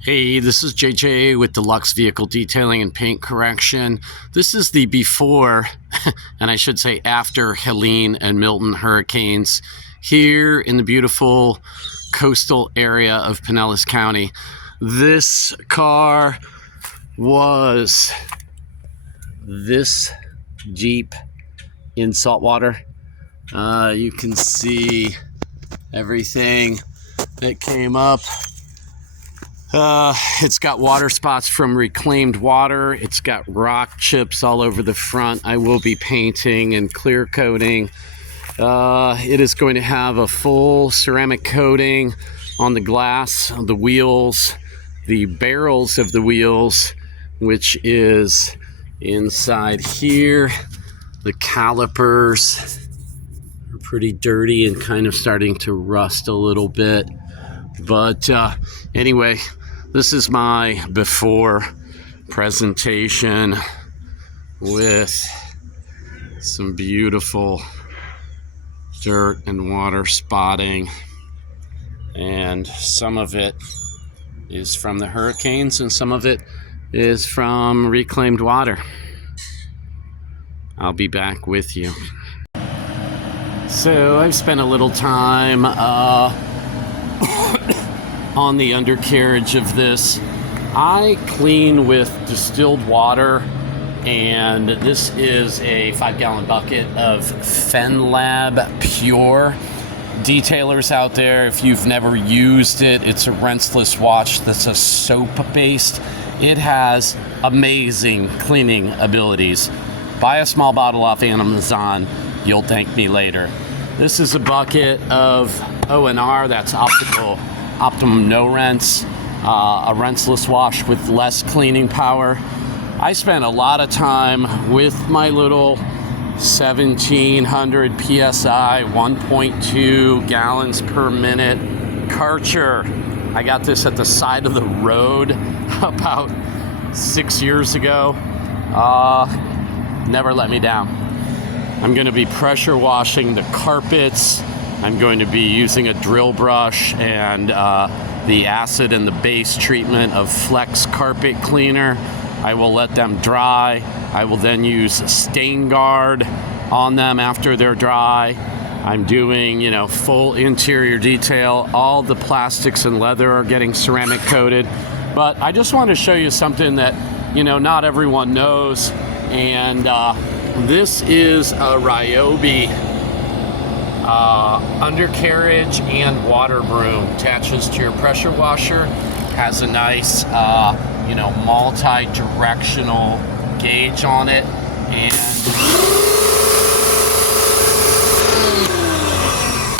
Hey, this is JJ with Deluxe Vehicle Detailing and Paint Correction. This is the before, and I should say after, Helene and Milton hurricanes here in the beautiful coastal area of Pinellas County. This car was this Jeep in saltwater. You can see everything that came up. It's got water spots from reclaimed water. It's got rock chips all over the front. I will be painting and clear coating. It is going to have a full ceramic coating on the glass, on the wheels, the barrels of the wheels, which is inside here. The calipers are pretty dirty and kind of starting to rust a little bit. But anyway, this is my before presentation with some beautiful dirt and water spotting. And some of it is from the hurricanes and some of it is from reclaimed water. I'll be back with you. So I've spent a little time on the undercarriage of this. I clean with distilled water, and this is a 5-gallon bucket of FenLab Pure. Detailers out there, if you've never used it, it's a rinseless wash that's a soap-based. It has amazing cleaning abilities. Buy a small bottle off Amazon, you'll thank me later. This is a bucket of O&R, that's Optimum No Rinse, a rinseless wash with less cleaning power. I spent a lot of time with my little 1700 PSI, 1.2 gallons per minute Karcher. I got this at the side of the road about 6 years ago. Never let me down. I'm going to be pressure washing the carpets. I'm going to be using a drill brush and the acid and the base treatment of Flex Carpet Cleaner. I will let them dry. I will then use stain guard on them after they're dry. I'm doing, full interior detail. All the plastics and leather are getting ceramic coated. But I just want to show you something that, not everyone knows. And this is a Ryobi undercarriage and water broom. Attaches to your pressure washer. Has a nice, multi-directional gauge on it. And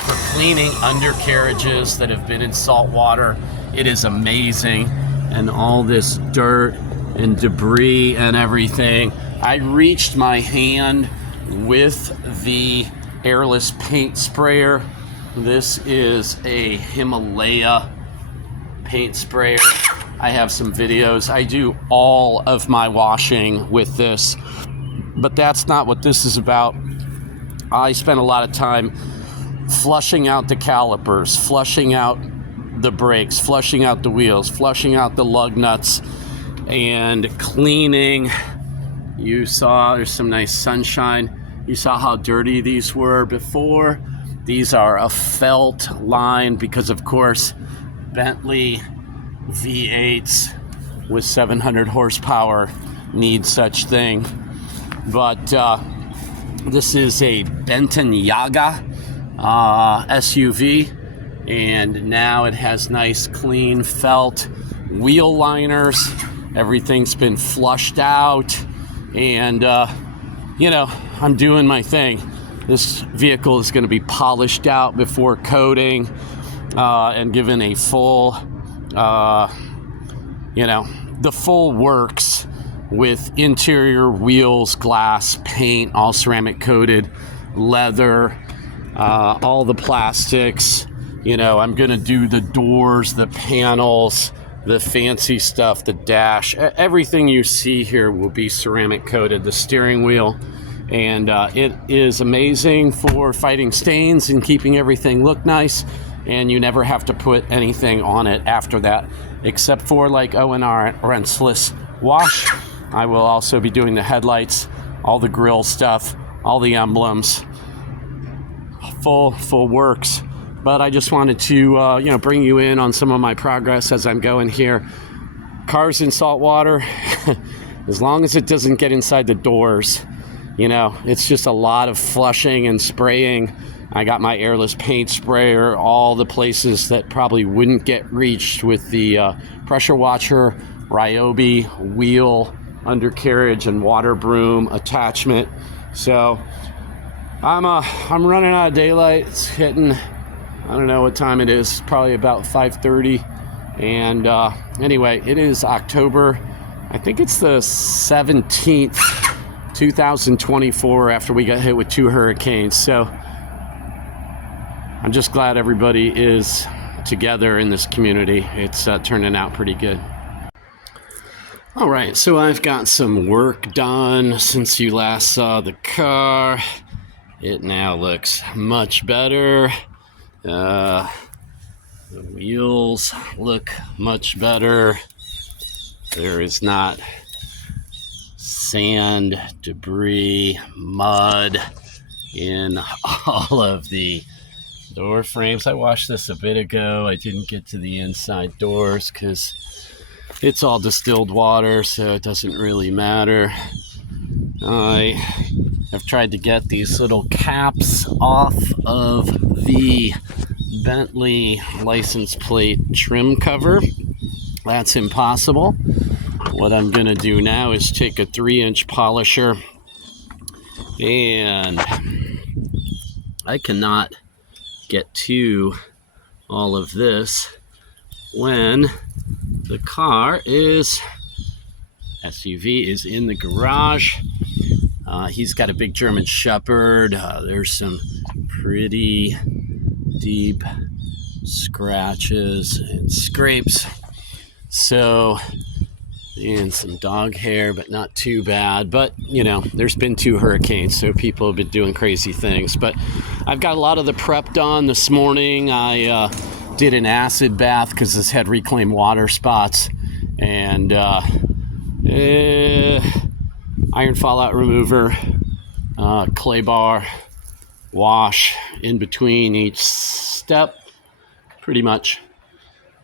for cleaning undercarriages that have been in salt water, it is amazing. And all this dirt and debris and everything. I reached my hand with the airless paint sprayer. This is a Himalaya paint sprayer. I have some videos. I do all of my washing with this, but that's not what this is about. I spent a lot of time flushing out the calipers, flushing out the brakes, flushing out the wheels, flushing out the lug nuts, and cleaning. You saw there's some nice sunshine. You saw how dirty these were before. These are a felt line because, of course, Bentley V8s with 700 horsepower need such thing. But this is a Bentayaga SUV, and now it has nice clean felt wheel liners. Everything's been flushed out, and I'm doing my thing. This vehicle is going to be polished out before coating and given a full, the full works with interior wheels, glass, paint, all ceramic coated, leather, all the plastics. I'm going to do the doors, the panels, the fancy stuff, the dash. Everything you see here will be ceramic coated. The steering wheel. And it is amazing for fighting stains and keeping everything look nice. And you never have to put anything on it after that. except for like O&R rinseless wash. I will also be doing the headlights, all the grill stuff, all the emblems, full works. But I just wanted to bring you in on some of my progress as I'm going here. Cars in salt water, as long as it doesn't get inside the doors, it's just a lot of flushing and spraying. I got my airless paint sprayer, all the places that probably wouldn't get reached with the pressure washer, Ryobi, wheel, undercarriage, and water broom attachment. So I'm running out of daylight. It's hitting, I don't know what time it is, probably about 5:30. And anyway, it is October, I think it's the 17th, 2024, after we got hit with 2 hurricanes. So I'm just glad everybody is together in this community. It's turning out pretty good. All right, so I've got some work done since you last saw the car. It now looks much better. The wheels look much better. There is not sand, debris, mud in all of the door frames. I washed this a bit ago. I didn't get to the inside doors because it's all distilled water, so it doesn't really matter. I have tried to get these little caps off of the Bentley license plate trim cover. That's impossible. What I'm going to do now is take a 3-inch polisher, and I cannot get to all of this when the SUV is in the garage. He's got a big German Shepherd. There's some pretty deep scratches and scrapes. So, and some dog hair, but not too bad. But, there's been 2 hurricanes, so people have been doing crazy things. But I've got a lot of the prep done this morning. I did an acid bath because this had reclaimed water spots. And iron fallout remover, clay bar, wash in between each step, pretty much.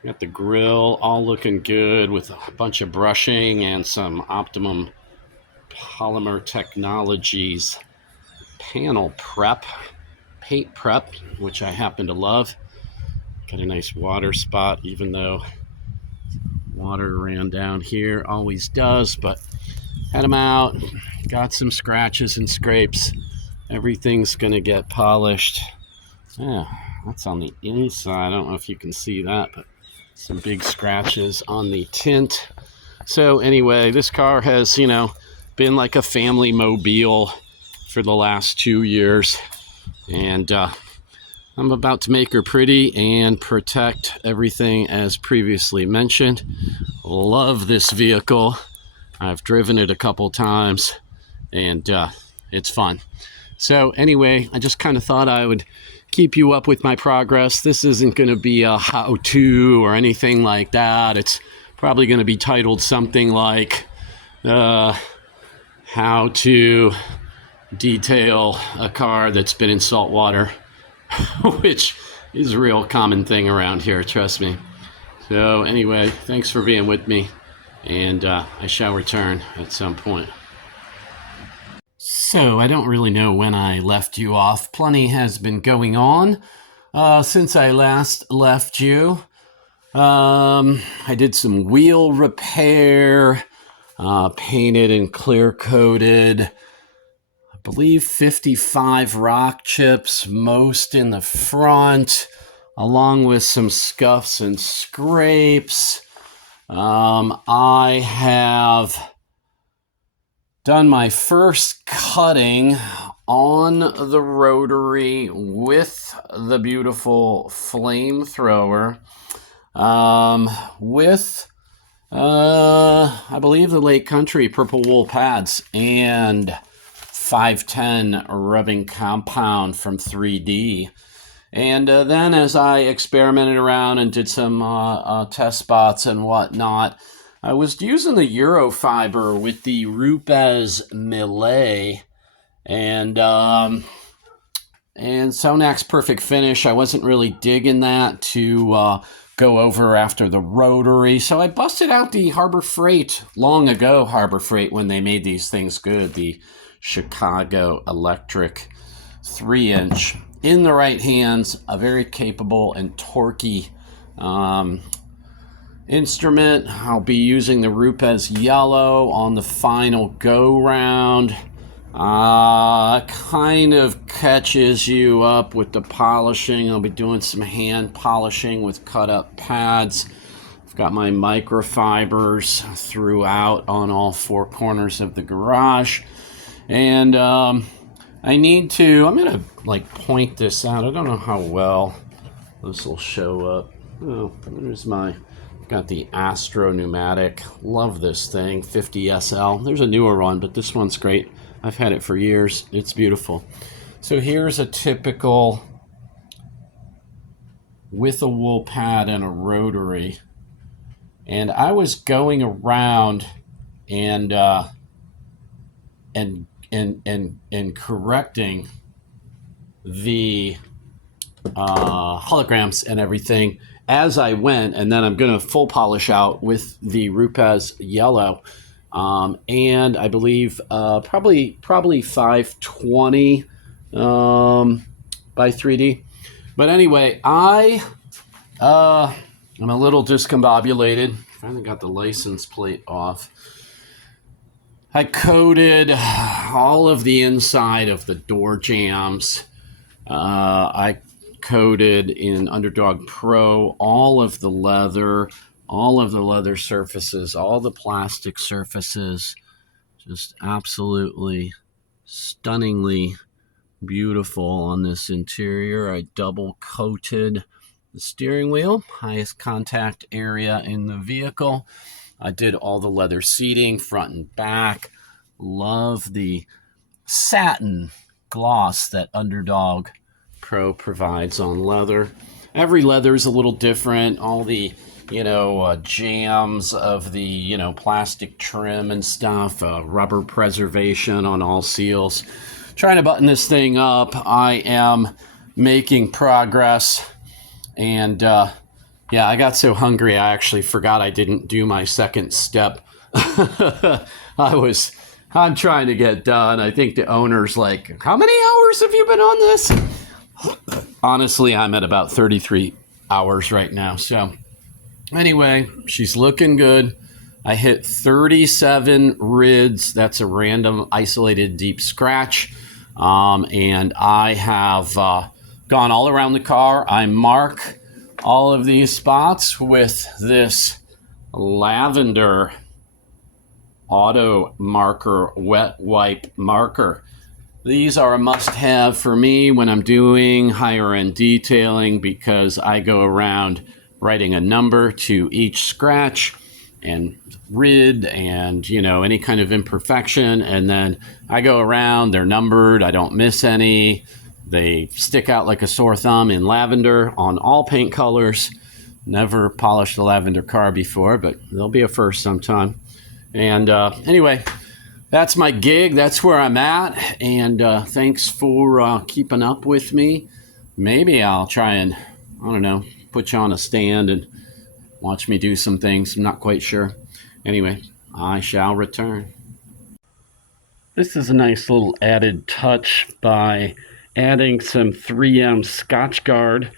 Got the grill all looking good with a bunch of brushing and some Optimum Polymer Technologies panel prep, paint prep, which I happen to love. Got a nice water spot, even though water ran down here, always does, but had them out, got some scratches and scrapes. Everything's gonna get polished. Yeah, that's on the inside. I don't know if you can see that, but some big scratches on the tint. So anyway, this car has, been like a family mobile for the last 2 years. And I'm about to make her pretty and protect everything as previously mentioned. Love this vehicle. I've driven it a couple times, and it's fun. So anyway, I just kind of thought I would keep you up with my progress. This isn't going to be a how-to or anything like that. It's probably going to be titled something like how to detail a car that's been in salt water, which is a real common thing around here, trust me. So anyway, thanks for being with me, and I shall return at some point. So I don't really know when I left you off. Plenty has been going on since I last left you. I did some wheel repair, painted and clear coated, I believe 55 rock chips, most in the front, along with some scuffs and scrapes. I have done my first cutting on the rotary with the beautiful flamethrower, with I believe the Lake Country purple wool pads and 510 rubbing compound from 3D. And then as I experimented around and did some test spots and whatnot, I was using the Eurofiber with the Rupes Millet and Sonak's Perfect Finish. I wasn't really digging that to go over after the rotary. So I busted out the Harbor Freight, long ago Harbor Freight, when they made these things good, the Chicago Electric 3-inch. In the right hands, a very capable and torquey instrument. I'll be using the Rupes Yellow on the final go-round. Kind of catches you up with the polishing. I'll be doing some hand polishing with cut-up pads. I've got my microfibers throughout on all four corners of the garage. And I'm going to like point this out. I don't know how well this will show up. Oh, there's got the Astro pneumatic. Love this thing, 50 SL. There's a newer one, but this one's great. I've had it for years. It's beautiful. So here's a typical with a wool pad and a rotary. And I was going around and correcting the holograms and everything as I went, and then I'm going to full polish out with the Rupes Yellow, and I believe probably 520 by 3D. But anyway, I'm a little discombobulated. Finally got the license plate off. I coated all of the inside of the door jambs. I coated in Underdog Pro all of the leather surfaces, all the plastic surfaces. Just absolutely stunningly beautiful on this interior. I double coated the steering wheel, highest contact area in the vehicle. I did all the leather seating, front and back. Love the satin gloss that Underdog Pro provides on leather. Every leather is a little different. All the, jams of the, plastic trim and stuff, rubber preservation on all seals. Trying to button this thing up. I am making progress. And, I got so hungry, I actually forgot I didn't do my second step. I'm trying to get done. I think the owner's like, how many hours have you been on this? Honestly, I'm at about 33 hours right now. So anyway, she's looking good. I hit 37 rids. That's a random isolated deep scratch. And I have gone all around the car. I mark all of these spots with this lavender auto marker, wet wipe marker. These are a must-have for me when I'm doing higher-end detailing, because I go around writing a number to each scratch and rid and, any kind of imperfection. And then I go around, they're numbered, I don't miss any. They stick out like a sore thumb in lavender on all paint colors. Never polished a lavender car before, but there'll be a first sometime. And anyway, that's my gig. That's where I'm at. And thanks for keeping up with me. Maybe I'll try and, put you on a stand and watch me do some things. I'm not quite sure. Anyway, I shall return. This is a nice little added touch by adding some 3M Scotch Guard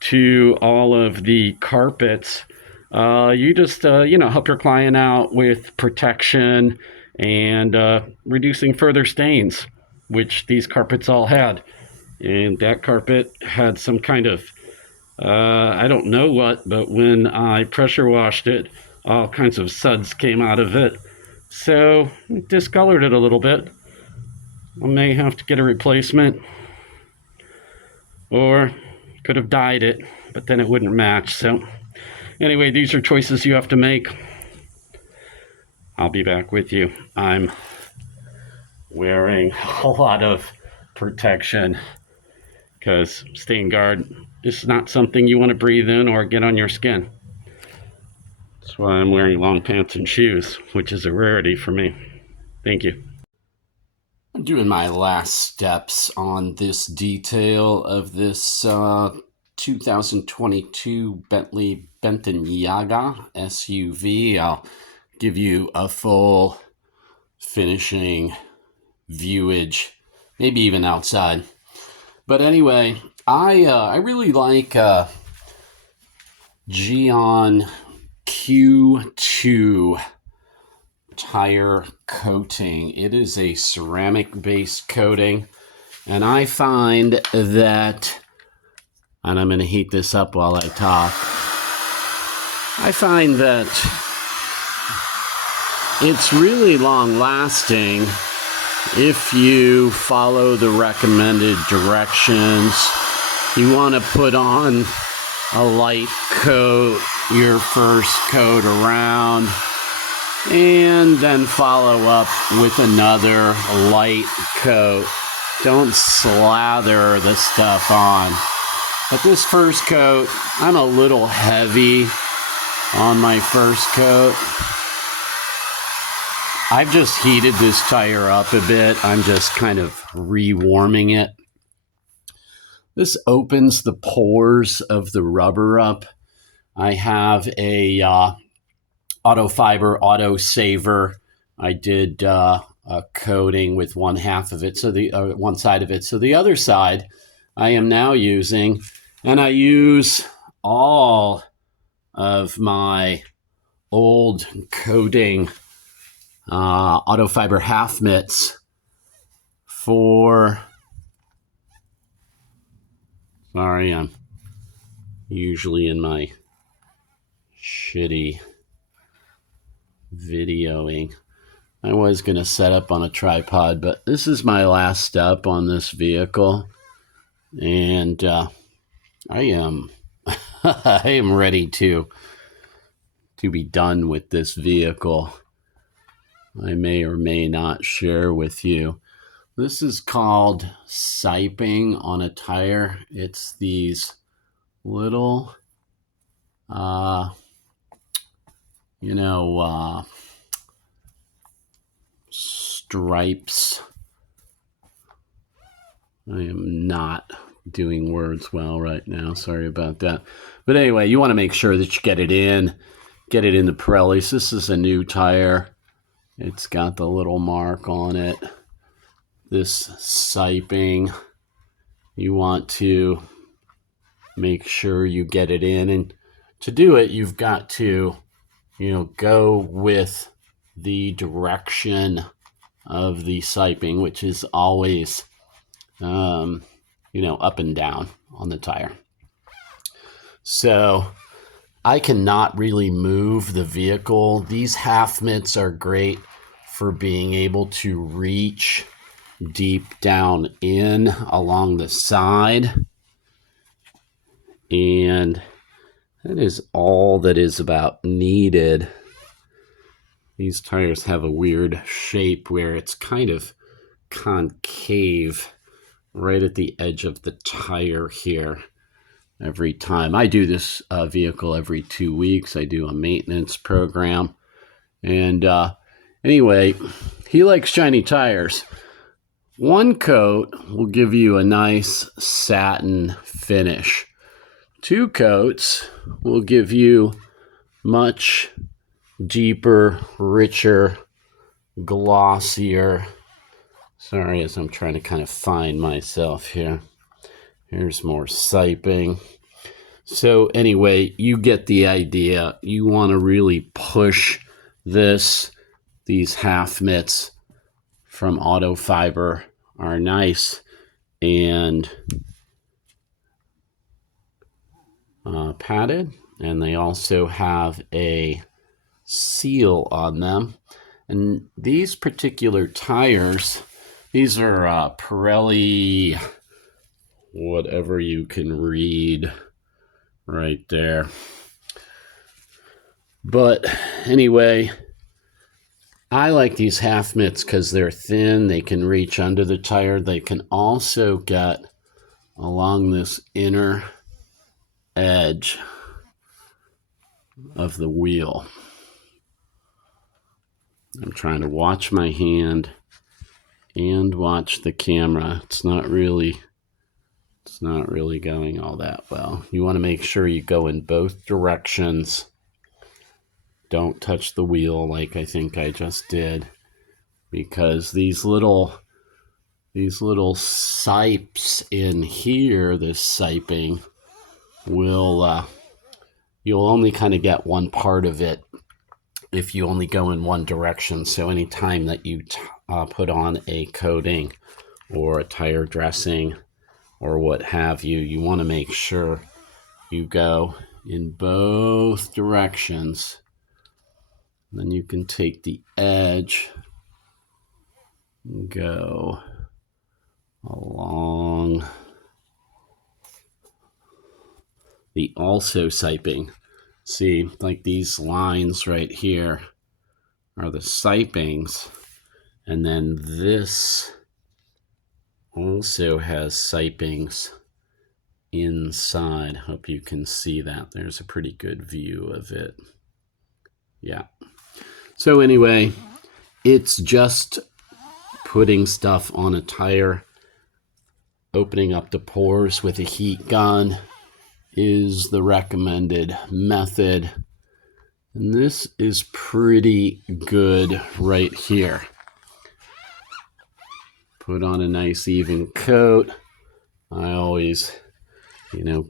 to all of the carpets. You just, help your client out with protection and reducing further stains, which these carpets all had. And that carpet had some kind of, I don't know what, but when I pressure washed it, all kinds of suds came out of it. So it discolored it a little bit. I may have to get a replacement, or could have dyed it, but then it wouldn't match. So anyway, these are choices you have to make. I'll be back with you. I'm wearing a lot of protection because stain guard is not something you want to breathe in or get on your skin. That's why I'm wearing long pants and shoes, which is a rarity for me. Thank you. I'm doing my last steps on this detail of this 2022 Bentley Bentayaga SUV. I'll give you a full finishing viewage, maybe even outside. But anyway, I really like Geon Q2 tire coating. It is a ceramic based coating, and I find that, and I'm going to heat this up while I talk, I find that it's really long lasting if you follow the recommended directions. You want to put on a light coat, your first coat around, and then follow up with another light coat. Don't slather the stuff on. But this first coat, I'm a little heavy on my first coat. I've just heated this tire up a bit. I'm just kind of rewarming it. This opens the pores of the rubber up. I have a auto fiber auto saver. I did a coating with one half of it, so the one side of it. So the other side I am now using, and I use all of my old coating auto fiber half mitts for, sorry, I'm usually in my shitty videoing. I was going to set up on a tripod, but this is my last step on this vehicle, and I am I am ready to be done with this vehicle. I may or may not share with you. This is called siping on a tire. It's these little stripes. I am not doing words well right now. Sorry about that. But anyway, you want to make sure that you get it in the Pirellis. This is a new tire. It's got the little mark on it. This siping, you want to make sure you get it in. And to do it, you've got to, go with the direction of the siping, which is always, up and down on the tire. So I cannot really move the vehicle. These half mitts are great for being able to reach deep down in along the side. And that is all that is about needed. These tires have a weird shape where it's kind of concave right at the edge of the tire here. Every time I do this vehicle every 2 weeks, I do a maintenance program. And anyway, he likes shiny tires. One coat will give you a nice satin finish. 2 coats will give you much deeper, richer, glossier. Sorry, as I'm trying to kind of find myself here. Here's more siping. So anyway, you get the idea. You want to really push these half mitts from auto fiber are nice and padded, and they also have a seal on them. And these particular tires, these are Pirelli, whatever you can read right there. But anyway, I like these half mitts because they're thin. They can reach under the tire. They can also get along this inner edge of the wheel. I'm trying to watch my hand and watch the camera. It's not really going all that well. You want to make sure you go in both directions. Don't touch the wheel like I think I just did, because these little sipes in here, this siping, will you'll only kind of get one part of it if you only go in one direction. So anytime that you put on a coating or a tire dressing or what have you, you want to make sure you go in both directions. Then you can take the edge and go along the also siping. See, like these lines right here are the sipings, and then this also has sipings inside. Hope you can see that. There's a pretty good view of it. Yeah. So anyway, it's just putting stuff on a tire. Opening up the pores with a heat gun is the recommended method. And this is pretty good right here. Put on a nice even coat. I always,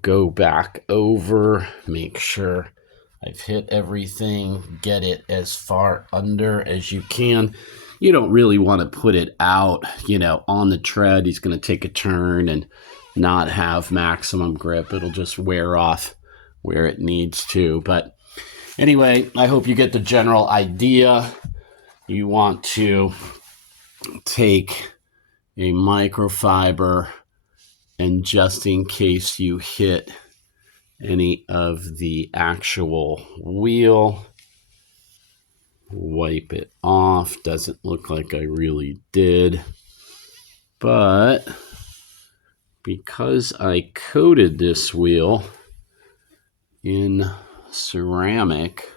go back over, make sure I've hit everything, get it as far under as you can. You don't really want to put it out, on the tread. He's going to take a turn and not have maximum grip. It'll just wear off where it needs to. But anyway, I hope you get the general idea. You want to take a microfiber, and just in case you hit any of the actual wheel, wipe it off. Doesn't look like I really did, but because I coated this wheel in ceramic,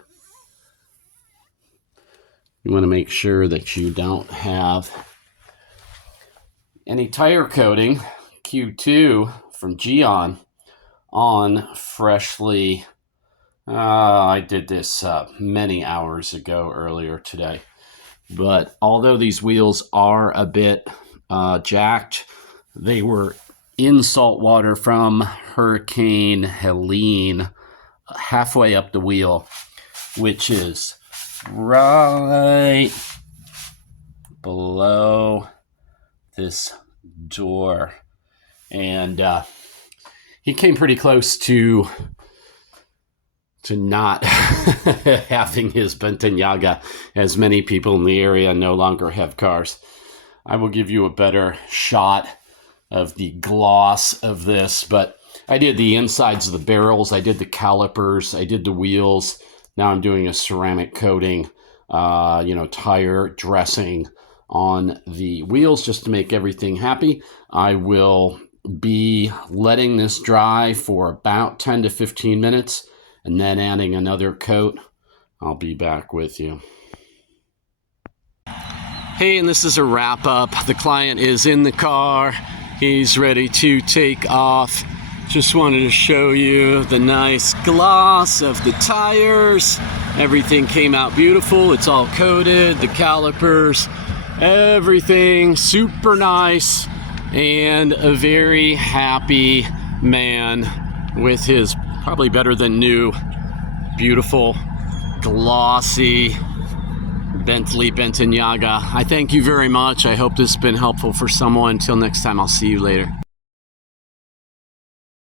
you want to make sure that you don't have any tire coating, Q2 from Geon, on freshly. I did this many hours ago earlier today. But although these wheels are a bit jacked, they were in salt water from Hurricane Helene halfway up the wheel, which is right below this door. And he came pretty close to not having his Bentayaga, as many people in the area no longer have cars. I will give you a better shot of the gloss of this, but I did the insides of the barrels, I did the calipers, I did the wheels. Now I'm doing a ceramic coating, tire dressing on the wheels just to make everything happy. I will be letting this dry for about 10 to 15 minutes and then adding another coat. I'll be back with you. Hey, and this is a wrap up. The client is in the car. He's ready to take off. Just wanted to show you the nice gloss of the tires. Everything came out beautiful. It's all coated, the calipers, everything super nice, and a very happy man with his probably better than new, beautiful, glossy Bentley Bentayaga. I thank you very much. I hope this has been helpful for someone. Until next time, I'll see you later.